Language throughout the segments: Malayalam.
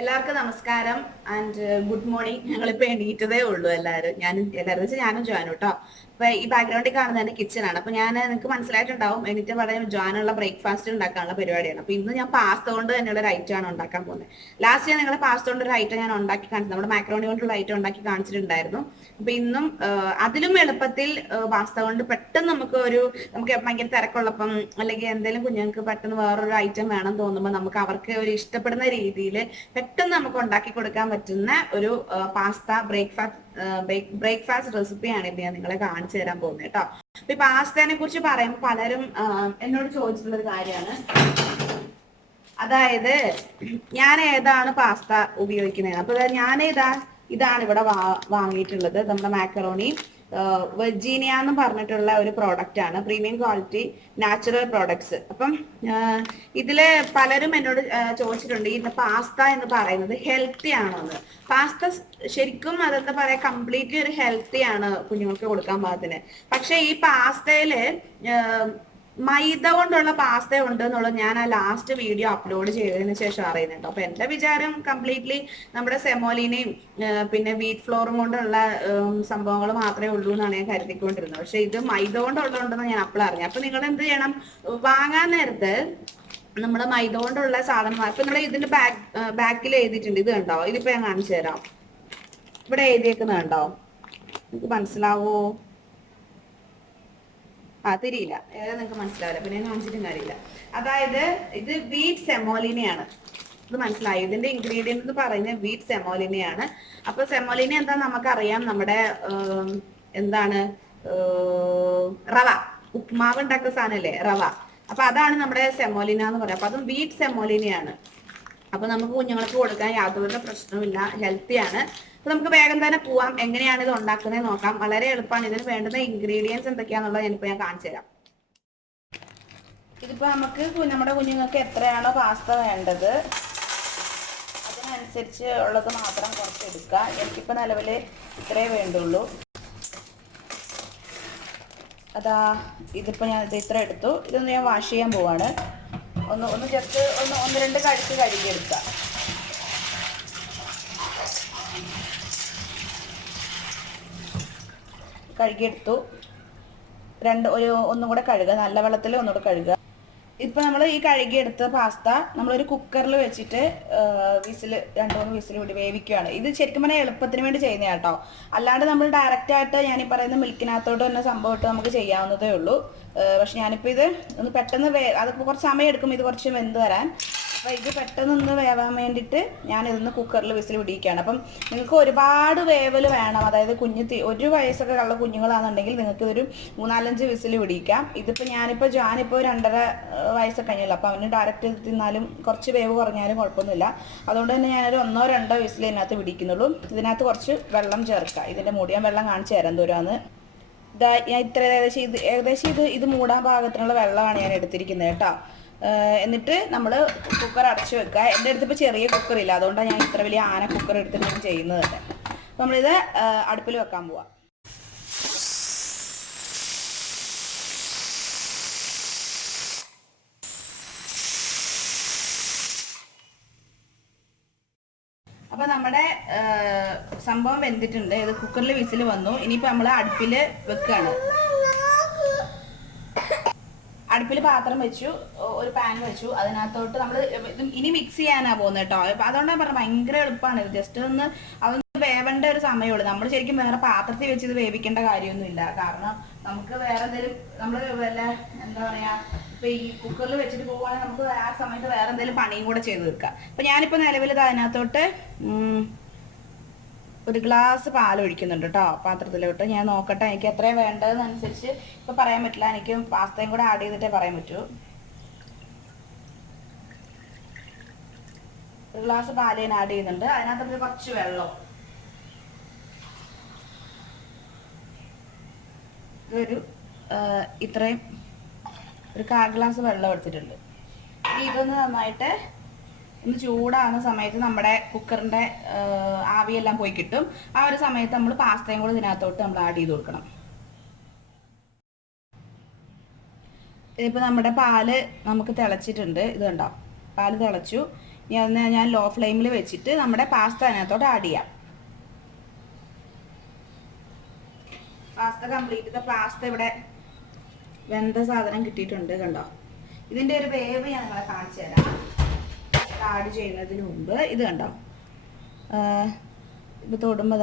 എല്ലാവർക്കും നമസ്കാരം ആൻഡ് ഗുഡ് മോർണിംഗ്. ഞങ്ങളിപ്പോൾ എണീറ്റതേ ഉള്ളൂ എല്ലാവരും വെച്ചാൽ ഞാനും ജോനും കേട്ടോ. അപ്പൊ ഈ ബാക്ക്ഗ്രൗണ്ടിൽ കാണുന്നത് എന്റെ കിച്ചണാണ്. അപ്പൊ ഞാൻ നിങ്ങൾക്ക് മനസ്സിലായിട്ടുണ്ടാവും എണീറ്റ് പറയുമ്പോൾ ജോനുള്ള ബ്രേക്ക്ഫാസ്റ്റ് ഉണ്ടാക്കാനുള്ള പരിപാടിയാണ്. അപ്പൊ ഇന്ന് ഞാൻ പാസ്ത കൊണ്ട് തന്നെയുള്ള ഒരു ഐറ്റം ആണ് ഉണ്ടാക്കാൻ പോകുന്നത്. ലാസ്റ്റ് ഞാൻ നിങ്ങളെ പാസ്ത കൊണ്ട് ഒരു ഐറ്റം ഞാൻ ഉണ്ടാക്കി കാണിച്ചു, നമ്മുടെ മാക്രോണി കൊണ്ടുള്ള ഐറ്റം ഉണ്ടാക്കി കാണിച്ചിട്ടുണ്ടായിരുന്നു. അപ്പൊ ഇന്നും അതിലും എളുപ്പത്തിൽ പാസ്ത കൊണ്ട് പെട്ടെന്ന് നമുക്ക് ഭയങ്കര തിരക്കുള്ളപ്പം അല്ലെങ്കിൽ എന്തെങ്കിലും കുഞ്ഞുങ്ങൾക്ക് പെട്ടെന്ന് വേറൊരു ഐറ്റം വേണം തോന്നുമ്പോൾ നമുക്ക് അവർക്ക് ഒരു ഇഷ്ടപ്പെടുന്ന രീതിയിൽ പെട്ടെന്ന് നമുക്ക് ഉണ്ടാക്കി കൊടുക്കാൻ പറ്റുന്ന ഒരു പാസ്ത ബ്രേക്ക്ഫാസ്റ്റ് റെസിപ്പിയാണ് ഇത് ഞാൻ നിങ്ങളെ കാണിച്ചു തരാൻ പോകുന്നത് കേട്ടോ. അപ്പൊ ഈ പാസ്തേനെ കുറിച്ച് പറയുമ്പോൾ പലരും എന്നോട് ചോദിച്ചിട്ടുള്ള ഒരു കാര്യമാണ്, അതായത് ഞാൻ ഏതാണ് പാസ്ത ഉപയോഗിക്കുന്നത്. അപ്പൊ ഇതാണ് ഇവിടെ വാങ്ങിയിട്ടുള്ളത്. നമ്മുടെ മാക്കറോണി വെർജീനിയ എന്ന് പറഞ്ഞിട്ടുള്ള ഒരു പ്രോഡക്റ്റ് ആണ്, പ്രീമിയം ക്വാളിറ്റി നാച്ചുറൽ പ്രോഡക്ട്സ്. അപ്പം ഇതില് പലരും എന്നോട് ചോദിച്ചിട്ടുണ്ട്, ഈ പാസ്ത എന്ന് പറയുന്നത് ഹെൽത്തി ആണോ എന്ന്. പാസ്ത ശരിക്കും അതെന്താ പറയാ, കംപ്ലീറ്റ്ലി ഒരു ഹെൽത്തി ആണ് കുഞ്ഞുങ്ങൾക്ക് കൊടുക്കാൻ പാകത്തിന്. പക്ഷെ ഈ പാസ്തയില് മൈദ കൊണ്ടുള്ള പാസ്ത ഉണ്ട് എന്നുള്ളത് ഞാൻ ആ ലാസ്റ്റ് വീഡിയോ അപ്ലോഡ് ചെയ്തതിന് ശേഷം അറിയുന്നുണ്ട്. അപ്പൊ എന്റെ വിചാരം കംപ്ലീറ്റ്ലി നമ്മുടെ സെമോലിനെയും പിന്നെ വീറ്റ് ഫ്ലോറും കൊണ്ടുള്ള സംഭവങ്ങൾ മാത്രമേ ഉള്ളൂ എന്നാണ് ഞാൻ കരുതിക്കൊണ്ടിരുന്നത്. പക്ഷെ ഇത് മൈദ കൊണ്ടുള്ളതുണ്ടെന്ന് ഞാൻ അപ്പോൾ അറിഞ്ഞു. അപ്പൊ നിങ്ങൾ എന്ത് ചെയ്യണം, വാങ്ങാൻ നേരത്ത് നമ്മുടെ മൈദ കൊണ്ടുള്ള സാധനം ഇപ്പൊ നിങ്ങൾ ഇതിന്റെ ബാക്കിൽ എഴുതിയിട്ടുണ്ട്, ഇത് കണ്ടോ, ഇതിപ്പോ ഞാൻ കാണിച്ചു തരാം. ഇവിടെ എഴുതിയേക്കുന്നത് കണ്ടോ, നിങ്ങൾക്ക് മനസ്സിലാവോ? തിരിയില്ല, ഏതാ നിങ്ങൾക്ക് മനസ്സിലാവില്ല, പിന്നെ കാണിച്ചിട്ടും കാര്യമില്ല. അതായത് ഇത് വീറ്റ് സെമോലിനയാണ്. ഇത് മനസ്സിലായി, ഇതിന്റെ ഇൻഗ്രീഡിയൻസ് എന്ന് പറയുന്നത് വീറ്റ് സെമോലിനയാണ്. അപ്പൊ സെമോലിന എന്താ നമുക്കറിയാം, നമ്മുടെ എന്താണ് റവ, ഉപ്മാവ് ഉണ്ടാക്കുന്ന സാധനല്ലേ റവ. അപ്പൊ അതാണ് നമ്മുടെ സെമോലിന എന്ന് പറയാം. അപ്പൊ അതും വീറ്റ് സെമോലിനയാണ്. അപ്പൊ നമുക്ക് കുഞ്ഞുങ്ങൾക്ക് കൊടുക്കാൻ യാതൊരു പ്രശ്നവുമില്ല, ഹെൽത്തിയാണ്. അപ്പൊ നമുക്ക് വേഗം തന്നെ പോവാം, എങ്ങനെയാണ് ഇത് ഉണ്ടാക്കുന്നത് നോക്കാം. വളരെ എളുപ്പമാണ്. ഇതിന് വേണ്ടുന്ന ഇൻഗ്രീഡിയൻസ് എന്തൊക്കെയാണെന്നുള്ളത് ഞാൻ കാണിച്ചു തരാം. ഇതിപ്പോ നമുക്ക് നമ്മുടെ കുഞ്ഞുങ്ങൾക്ക് എത്രയാണോ പാസ്ത വേണ്ടത് അതിനനുസരിച്ച് ഉള്ളത് മാത്രം കുറച്ച് എടുക്കുക. എനിക്കിപ്പോ നിലവിൽ ഇത്രേ വേണ്ടുള്ളൂ. ഇതിപ്പോ ഞാൻ ഇത്ര എടുത്തു. ഇതൊന്ന് ഞാൻ വാഷ് ചെയ്യാൻ പോവാണ്. ഒന്ന് ജസ്റ്റ് ഒന്ന് രണ്ട് കഴുകിയെടുക്കുക. കഴുകിയെടുത്തു. ഒന്നും കൂടെ കഴുകുക, നല്ല വെള്ളത്തിൽ ഒന്നുകൂടെ കഴുകുക. ഇപ്പൊ നമ്മൾ ഈ കഴുകിയെടുത്ത പാസ്ത നമ്മളൊരു കുക്കറിൽ വെച്ചിട്ട് രണ്ട് മൂന്ന് വിസിൽ കൂടി വേവിക്കുകയാണ്. ഇത് ശരിക്കും പറഞ്ഞാൽ എളുപ്പത്തിന് വേണ്ടി ചെയ്യുന്ന കേട്ടോ. അല്ലാണ്ട് നമ്മൾ ഡയറക്റ്റ് ആയിട്ട് ഞാൻ ഈ പറയുന്ന മിൽക്കിനകത്തോട്ട് തന്നെ സംഭവം ഇട്ട് നമുക്ക് ചെയ്യാവുന്നതേ ഉള്ളൂ. പക്ഷെ ഞാനിപ്പോൾ ഇത് ഒന്ന് പെട്ടെന്ന് അതിപ്പോൾ കുറച്ച് സമയം എടുക്കും ഇത് കുറച്ച് വെന്ത് വരാൻ. അപ്പോൾ ഇത് പെട്ടെന്ന് വേവാൻ വേണ്ടിയിട്ട് ഞാനിതൊന്ന് കുക്കറിൽ വിസിൽ പിടിക്കുകയാണ്. അപ്പം നിങ്ങൾക്ക് ഒരുപാട് വേവൽ വേണം, അതായത് ഒരു വയസ്സൊക്കെ ഉള്ള കുഞ്ഞുങ്ങളാണെന്നുണ്ടെങ്കിൽ നിങ്ങൾക്ക് ഇതൊരു 3-4 വിസിൽ പിടിക്കാം. ഞാനിപ്പോൾ 2.5 വയസ്സൊക്കെ കഴിഞ്ഞല്ലോ. അപ്പോൾ അവന് ഡയറക്റ്റ് തിന്നാലും കുറച്ച് വേവ് കുറഞ്ഞാലും കുഴപ്പമൊന്നുമില്ല. അതുകൊണ്ട് തന്നെ ഞാനൊരു 1-2 വിസിൽ ഇതിനകത്ത് പിടിക്കുന്നുള്ളൂ. ഇതിനകത്ത് കുറച്ച് വെള്ളം ചേർക്കുക. ഇതിൻ്റെ മൂടി ഞാൻ വെള്ളം കാണിച്ചു തരാം എന്തോരാന്ന്. ഞാൻ ഏകദേശം ഇത് മൂടാൻ പാകത്തിനുള്ള വെള്ളമാണ് ഞാൻ എടുത്തിരിക്കുന്നത് കേട്ടോ. എന്നിട്ട് നമ്മൾ കുക്കർ അടച്ചു വെക്കുക. എൻ്റെ അടുത്ത് ഇപ്പോൾ ചെറിയ കുക്കറില്ല, അതുകൊണ്ടാണ് ഞാൻ ഇത്ര വലിയ ആന കുക്കർ എടുത്തിട്ട് ഞാൻ ചെയ്യുന്നത് തന്നെ. നമ്മളിത് അടുപ്പിൽ വെക്കാൻ പോവാം. അപ്പൊ നമ്മുടെ സംഭവം വെന്തിട്ടുണ്ട്. ഇത് കുക്കറിൽ വിസിൽ വന്നു. ഇനിയിപ്പോൾ നമ്മൾ അടുപ്പിൽ വെക്കുകയാണ്. അടുപ്പിൽ പാത്രം വെച്ചു, ഒരു പാൻ വെച്ചു. അതിനകത്തോട്ട് നമ്മൾ ഇനി മിക്സ് ചെയ്യാനാണ് പോകുന്നത് കേട്ടോ. അതുകൊണ്ടാണ് പറഞ്ഞത് ഭയങ്കര എളുപ്പമാണ്. ഇത് ജസ്റ്റ് അതൊന്ന് വേവേണ്ട ഒരു സമയമുള്ളൂ. നമ്മൾ ശരിക്കും വേറെ പാത്രത്തിൽ വെച്ച് ഇത് വേവിക്കേണ്ട കാര്യമൊന്നുമില്ല. കാരണം നമുക്ക് വേറെ എന്തെങ്കിലും നമ്മൾ വല്ല എന്താ പറയാ, ഇപ്പൊ ഈ കുക്കറിൽ വെച്ചിട്ട് പോവുകയാണെങ്കിൽ നമുക്ക് ആ സമയത്ത് വേറെ എന്തെങ്കിലും പണിയും കൂടെ ചെയ്ത് വെക്കാം. അപ്പൊ ഞാനിപ്പോ നിലവിൽ അതിനകത്തോട്ട് ഒരു ഗ്ലാസ് പാൽ ഒഴിക്കുന്നുണ്ട് കേട്ടോ പാത്രത്തിലോട്ട്. ഞാൻ നോക്കട്ടെ എനിക്ക് എത്രയും വേണ്ടതെന്നനുസരിച്ച് ഇപ്പൊ പറയാൻ പറ്റില്ല, എനിക്ക് പാസ്തയും കൂടെ ആഡ് ചെയ്തിട്ടേ പറയാൻ പറ്റൂ. ഒരു ഗ്ലാസ് പാൽ ഞാൻ ആഡ് ചെയ്യുന്നുണ്ട്. അതിനകത്ത് കുറച്ച് വെള്ളം, ഇത്രയും ഒരു 1/4 ഗ്ലാസ് വെള്ളം എടുത്തിട്ടുണ്ട്. ഇതൊന്ന് നന്നായിട്ട് ഒന്ന് ചൂടാകുന്ന സമയത്ത് നമ്മുടെ കുക്കറിൻ്റെ ആവിയെല്ലാം പോയി കിട്ടും. ആ ഒരു സമയത്ത് നമ്മൾ പാസ്തയും കൂടെ ഇതിനകത്തോട്ട് നമ്മൾ ആഡ് ചെയ്ത് കൊടുക്കണം. ഇതിപ്പോൾ നമ്മുടെ പാല് നമുക്ക് തിളച്ചിട്ടുണ്ട്. ഇത് കണ്ടോ, പാല് തിളച്ചു. ഞാൻ ലോ ഫ്ലെയിമിൽ വെച്ചിട്ട് നമ്മുടെ പാസ്ത അതിനകത്തോട്ട് ആഡ് ചെയ്യാം. പാസ്ത കംപ്ലീറ്റ് പാസ്ത ഇവിടെ വെന്ത സാധനം കിട്ടിയിട്ടുണ്ട്, കണ്ടോ. ഇതിൻ്റെ ഒരു വേവ് ഞാൻ നിങ്ങളെ കാണിച്ചു തരാം. ആഡ് ചെയ്യുന്നതിന് മുമ്പ് ഇത് കണ്ടോ, ഇപ്പോൾ തൊടുമ്പോൾ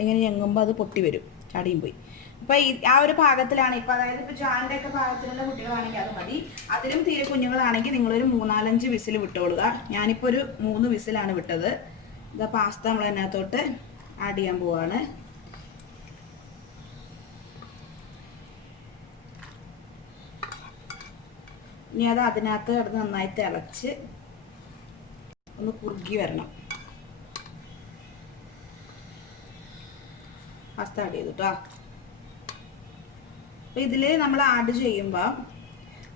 ഇങ്ങനെ ഞെങ്ങുമ്പോൾ അത് പൊട്ടി വരും, ചടിയും പോയി. അപ്പോൾ ആ ഒരു പാകത്തിലാണ് ഇപ്പോൾ, അതായത് ഇപ്പോൾ ജാനിൻ്റെ ഒക്കെ പാകത്തിലുള്ള കുട്ടികളാണെങ്കിൽ അത് മതി. അതിലും തീരെ കുഞ്ഞുങ്ങളാണെങ്കിൽ നിങ്ങളൊരു 3-4 വിസിൽ വിട്ടുകൊള്ളുക. ഞാനിപ്പോൾ ഒരു 3 വിസിലാണ് വിട്ടത്. ഇതാ പാസ്ത നമ്മൾ അതിനകത്തോട്ട് ആഡ് ചെയ്യാൻ പോവാണ്. ഇനി അത് അതിനകത്ത് കിടന്ന് നന്നായി തിളച്ച് ഒന്ന് കുറുകി വരണം. പാസ്ത ആഡ് ചെയ്തു കേട്ടോ. അപ്പോൾ ഇതിൽ നമ്മൾ ആഡ് ചെയ്യുമ്പോൾ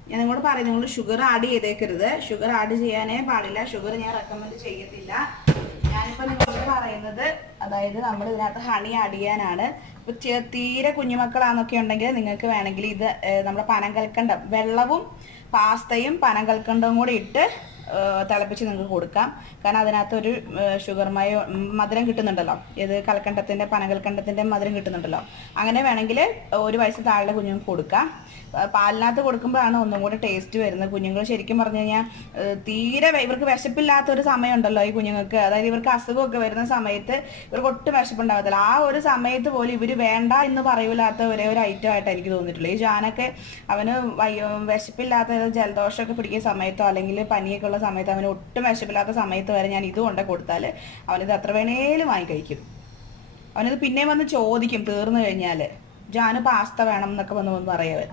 ഞാൻ നിങ്ങളോട് പറയും, നിങ്ങൾ ഷുഗർ ആഡ് ചെയ്തേക്കരുത്. ഷുഗർ ആഡ് ചെയ്യാനേ പാടില്ല. ഷുഗർ ഞാൻ റെക്കമെൻഡ് ചെയ്യത്തില്ല. ഞാനിപ്പോൾ നിങ്ങളോട് പറയുന്നത്, അതായത് നമ്മൾ ഇതിനകത്ത് ഹണി ആഡ് ചെയ്യാനാണ്. ഇപ്പോൾ തീരെ കുഞ്ഞുമക്കളാണെന്നൊക്കെ ഉണ്ടെങ്കിൽ നിങ്ങൾക്ക് വേണമെങ്കിൽ ഇത് നമ്മുടെ പനങ്കൽക്കണ്ടം, വെള്ളവും പാസ്തയും പനങ്കൽക്കണ്ടവും കൂടി ഇട്ട് തിളപ്പിച്ച് നിങ്ങൾക്ക് കൊടുക്കാം. കാരണം അതിനകത്തൊരു മധുരം കിട്ടുന്നുണ്ടല്ലോ. ഇത് കൽക്കണ്ടത്തിൻ്റെ പനകൽക്കണ്ടത്തിൻ്റെ മധുരം കിട്ടുന്നുണ്ടല്ലോ. അങ്ങനെ വേണമെങ്കിൽ 1 വയസ്സ് താഴെ കുഞ്ഞുങ്ങൾക്ക് കൊടുക്കാം. പാലിനകത്ത് കൊടുക്കുമ്പോഴാണ് ഒന്നും കൂടെ ടേസ്റ്റ് വരുന്നത്. കുഞ്ഞുങ്ങൾ ശരിക്കും പറഞ്ഞു കഴിഞ്ഞാൽ തീരെ ഇവർക്ക് വിശപ്പില്ലാത്തൊരു സമയമുണ്ടല്ലോ ഈ കുഞ്ഞുങ്ങൾക്ക്. അതായത് ഇവർക്ക് അസുഖമൊക്കെ വരുന്ന സമയത്ത് ഇവർക്ക് ഒട്ടും വിശപ്പുണ്ടാകത്തില്ല. ആ ഒരു സമയത്ത് പോലും ഇവർ വേണ്ട എന്ന് പറയൂലാത്ത ഒരേ ഒരു ഐറ്റം ആയിട്ട് എനിക്ക് തോന്നിയിട്ടുള്ളൂ. ഈ ജാനൊക്കെ അവന് വിശപ്പില്ലാത്ത ജലദോഷമൊക്കെ പിടിക്കുന്ന സമയത്തോ അല്ലെങ്കിൽ പനിയൊക്കെ ഉള്ള സമയത്ത്, അവന് ഒട്ടും വിശപ്പില്ലാത്ത സമയത്ത് വരെ ഞാൻ ഇത് കൊണ്ട് കൊടുത്താൽ അവനിത് എത്ര വേണേലും വാങ്ങി കഴിക്കും. അവനിത് പിന്നെയും വന്ന് ചോദിക്കും തീർന്നു കഴിഞ്ഞാൽ, ജാന് പാസ്ത വേണം എന്നൊക്കെ വന്ന് പറയവൻ.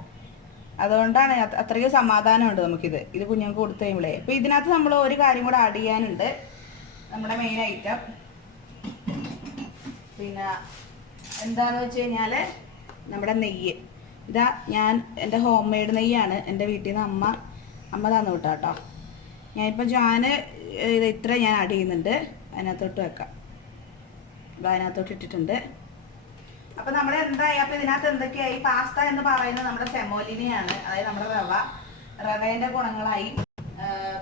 അതുകൊണ്ടാണ് അത്രയ്ക്ക് സമാധാനമുണ്ട് നമുക്കിത് കുഞ്ഞുങ്ങൾക്ക് കൊടുത്തു കഴിയുമ്പോഴേ. അപ്പോൾ ഇതിനകത്ത് നമ്മൾ ഒരു കാര്യം കൂടെ ആഡ് ചെയ്യാനുണ്ട്. നമ്മുടെ മെയിൻ ഐറ്റം പിന്നെ എന്താണെന്ന് വെച്ച് കഴിഞ്ഞാൽ നമ്മുടെ നെയ്യ്. ഇതാ ഞാൻ എൻ്റെ ഹോം മെയ്ഡ് നെയ്യാണ് എൻ്റെ വീട്ടിൽ നിന്ന് അമ്മ തന്നു വിട്ടാ കേട്ടോ. ഞാനിപ്പോൾ ഇത് ഇത്ര ഞാൻ ആഡ് ചെയ്യുന്നുണ്ട്. അതിനകത്തോട്ട് വെക്കാം. അതിനകത്തോട്ട് ഇട്ടിട്ടുണ്ട്. അപ്പോൾ നമ്മൾ എന്തായി, അപ്പോൾ ഇതിനകത്ത് എന്തൊക്കെയായി? പാസ്ത എന്ന് പറയുന്നത് നമ്മുടെ സെമോലിനയാണ്, അതായത് നമ്മുടെ റവേൻ്റെ ഗുണങ്ങളായി,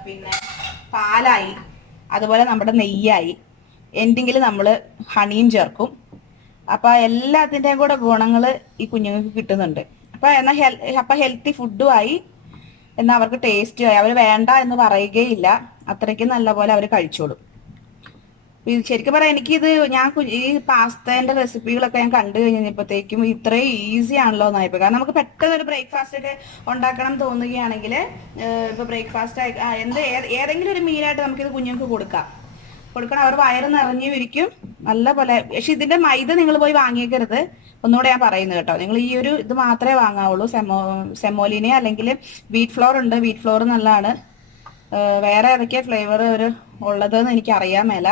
പിന്നെ പാലായി, അതുപോലെ നമ്മുടെ നെയ്യായി, എന്തെങ്കിലും നമ്മൾ ഹണിയും ചേർക്കും. അപ്പോൾ എല്ലാത്തിൻ്റെയും കൂടെ ഗുണങ്ങൾ ഈ കുഞ്ഞുങ്ങൾക്ക് കിട്ടുന്നുണ്ട്. അപ്പോൾ ഹെൽത്തി ഫുഡും ആയി, എന്നാൽ അവർക്ക് ടേസ്റ്റും ആയി. അവർ വേണ്ട എന്ന് പറയുകയില്ല, അത്രയ്ക്ക് നല്ല പോലെ അവർ കഴിച്ചോളും. ശരിക്കും പറയാം, എനിക്കിത് ഈ പാസ്തേൻ്റെ റെസിപ്പികളൊക്കെ ഞാൻ കണ്ടു കഴിഞ്ഞപ്പോഴത്തേക്കും ഇത്രയും ഈസി ആണല്ലോ എന്നായിപ്പോൾ. കാരണം നമുക്ക് പെട്ടെന്ന് ഒരു ബ്രേക്ക്ഫാസ്റ്റ് ഒക്കെ ഉണ്ടാക്കണം തോന്നുകയാണെങ്കിൽ, ഇപ്പോൾ ബ്രേക്ക്ഫാസ്റ്റ് ഏതെങ്കിലും ഒരു മീലായിട്ട് നമുക്കിത് കുഞ്ഞുങ്ങൾക്ക് കൊടുക്കണം. അവർ വയറ് നിറഞ്ഞു ഇരിക്കും നല്ല പോലെ. പക്ഷെ ഇതിന്റെ മൈദ നിങ്ങൾ പോയി വാങ്ങിയേക്കരുത്, ഒന്നുകൂടെ ഞാൻ പറയുന്നത് കേട്ടോ. നിങ്ങൾ ഈ ഒരു ഇത് മാത്രമേ വാങ്ങാവുള്ളൂ, സെമോലിനെ അല്ലെങ്കിൽ വീറ്റ് ഫ്ലോർ ഉണ്ട്. വീറ്റ് ഫ്ലോർ നല്ലതാണ്. വേറെ ഏതൊക്കെയാ ഫ്ലേവർ ഉള്ളതെന്ന് എനിക്ക് അറിയാൻ മേല.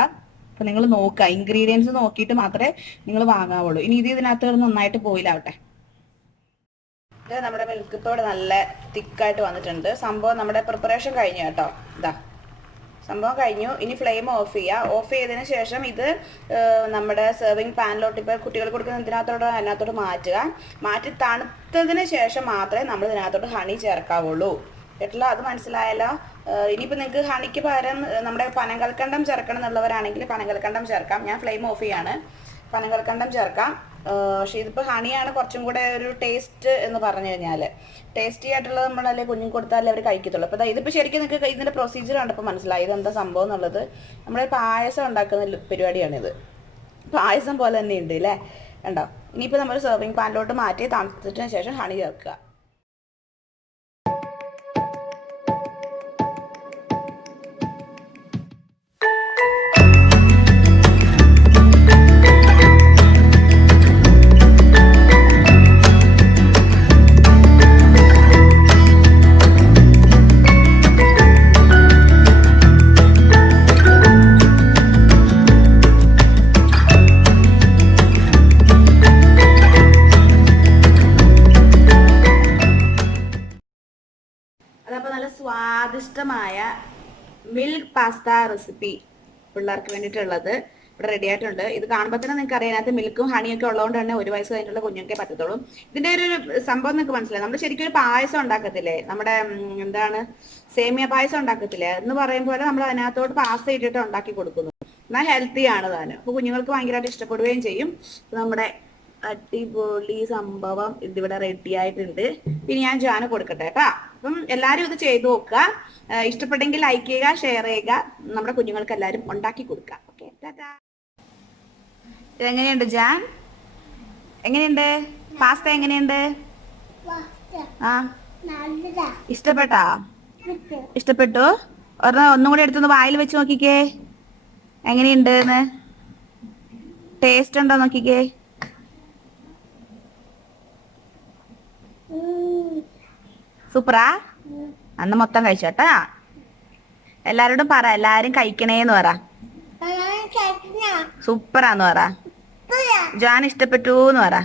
അപ്പം നിങ്ങൾ നോക്കുക, ഇൻഗ്രീഡിയൻസ് നോക്കിയിട്ട് മാത്രമേ നിങ്ങൾ വാങ്ങാവുള്ളൂ. ഇനി ഇതിനകത്ത് നന്നായിട്ട് ബോയിലാവട്ടെ. ഇത് നമ്മുടെ മിൽക്ക് ഇപ്പോൾ നല്ല തിക്കായിട്ട് വന്നിട്ടുണ്ട്. സംഭവം നമ്മുടെ പ്രിപ്പറേഷൻ കഴിഞ്ഞു കേട്ടോ. സംഭവം കഴിഞ്ഞു. ഇനി ഫ്ലെയിം ഓഫ് ചെയ്യുക. ഓഫ് ചെയ്തതിന് ശേഷം ഇത് നമ്മുടെ സെർവിങ് പാനിലോട്ട്, ഇപ്പോൾ കുട്ടികൾ കൊടുക്കുന്ന അതിനകത്തോട്ട് മാറ്റി തണുത്തതിന് ശേഷം മാത്രമേ നമ്മൾ ഇതിനകത്തോട്ട് ഹണി ചേർക്കാവുള്ളൂ. കേട്ടില്ല? അത് മനസ്സിലായല്ലോ. ഇനിയിപ്പോൾ നിങ്ങൾക്ക് ഹണിക്ക് പകരം നമ്മുടെ പനങ്കൽക്കണ്ടം ചേർക്കണം എന്നുള്ളവരാണെങ്കിൽ പനങ്കൽക്കണ്ടം ചേർക്കാം. ഞാൻ ഫ്ലെയിം ഓഫ് ചെയ്യാണ്. പനങ്കൽക്കണ്ടം ചേർക്കാം. പക്ഷേ ഇതിപ്പോൾ ഹണിയാണ് കുറച്ചും കൂടെ ഒരു ടേസ്റ്റ് എന്ന് പറഞ്ഞു കഴിഞ്ഞാൽ. ടേസ്റ്റി ആയിട്ടുള്ളത് നമ്മളല്ലേ കുഞ്ഞുങ്ങൾക്ക് കൊടുത്താലേ അവർ കഴിക്കത്തുള്ളൂ. അപ്പോൾ ഇതിപ്പോൾ ശരിക്കും നിങ്ങൾക്ക് ഇതിൻ്റെ പ്രൊസീജിയർ കണ്ടപ്പോൾ മനസ്സിലായി ഇതെന്താ സംഭവം എന്നുള്ളത്. നമ്മുടെ പായസം ഉണ്ടാക്കുന്ന പരിപാടിയാണിത്. പായസം പോലെ തന്നെ ഉണ്ട് അല്ലേ, കണ്ടോ. ഇനിയിപ്പോൾ നമ്മൾ സെർവിങ് പാനിലോട്ട് മാറ്റി തണുത്തതിന് ശേഷം ഹണി ചേർക്കുക. സ്വാദിഷ്ടമായ മിൽക്ക് പാസ്ത റെസിപ്പി പിള്ളേർക്ക് വേണ്ടിയിട്ടുള്ളത്. ഇവിടെ റെഡി ആയിട്ടുണ്ട്. ഇത് കാണുമ്പോൾ തന്നെ നിങ്ങൾക്ക് അറിയാം അതിനകത്ത് മിൽക്കും ഹണിയൊക്കെ ഉള്ളതുകൊണ്ട് തന്നെ 1 വയസ്സ് കഴിഞ്ഞിട്ടുള്ള കുഞ്ഞൊക്കെ പറ്റത്തുള്ളൂ. ഇതിന്റെ ഒരു സംഭവം നിങ്ങൾക്ക് മനസ്സിലായി. നമ്മൾ ശരിക്കും ഒരു പായസം ഉണ്ടാക്കത്തില്ലേ, നമ്മുടെ എന്താണ് സേമിയ പായസം ഉണ്ടാക്കത്തില്ലേ എന്ന് പറയുമ്പോൾ നമ്മൾ അതിനകത്തോട്ട് പാസ്ത ഇട്ടിട്ട് ഉണ്ടാക്കി കൊടുക്കുന്നു. എന്നാൽ ഹെൽത്തി ആണ് താനും. അപ്പോൾ കുഞ്ഞുങ്ങൾക്ക് ഭയങ്കരമായിട്ട് ഇഷ്ടപ്പെടുകയും ചെയ്യും. നമ്മുടെ അടിപൊളി സംഭവം ഇതിവിടെ റെഡി ആയിട്ടുണ്ട്. പിന്നെ ഞാൻ ജാന് കൊടുക്കട്ടെ കേട്ടാ. അപ്പം എല്ലാവരും ഇത് ചെയ്തു നോക്കുക. ഇഷ്ടപ്പെട്ടെങ്കിൽ ലൈക്ക് ചെയ്യുക, ഷെയർ ചെയ്യുക. നമ്മുടെ കുഞ്ഞുങ്ങൾക്ക് എല്ലാവരും ഉണ്ടാക്കി കൊടുക്കുക. ഓക്കെ, ടാറ്റാ. ഇതെങ്ങനെയുണ്ട് ജാൻ? എങ്ങനെയുണ്ട് പാസ്ത? എങ്ങനെയുണ്ട്? ആ, ഇഷ്ടപ്പെട്ടാ? ഇഷ്ടപ്പെട്ടു. ഒന്നും കൂടി എടുത്തൊന്ന് വായിൽ വെച്ച് നോക്കിക്കേ, എങ്ങനെയുണ്ട് എന്ന്. ടേസ്റ്റ് ഉണ്ടോ നോക്കിക്കേ. സൂപ്പറാ? അന്ന് മൊത്തം കഴിച്ചോട്ടാ. എല്ലാരോടും പറ, എല്ലാരും കഴിക്കണേന്ന് പറ. സൂപ്പറാന്ന് പറ. ജാൻ ഇഷ്ടപ്പെട്ടൂന്ന് പറ.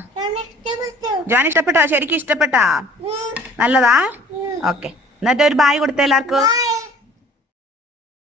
ജാൻ ഇഷ്ടപ്പെട്ടോ? ശരിക്കും ഇഷ്ടപ്പെട്ടാ? നല്ലതാ? ഓക്കെ, എന്നിട്ട് ഒരു ബായ് കൊടുത്തേ എല്ലാവർക്കും.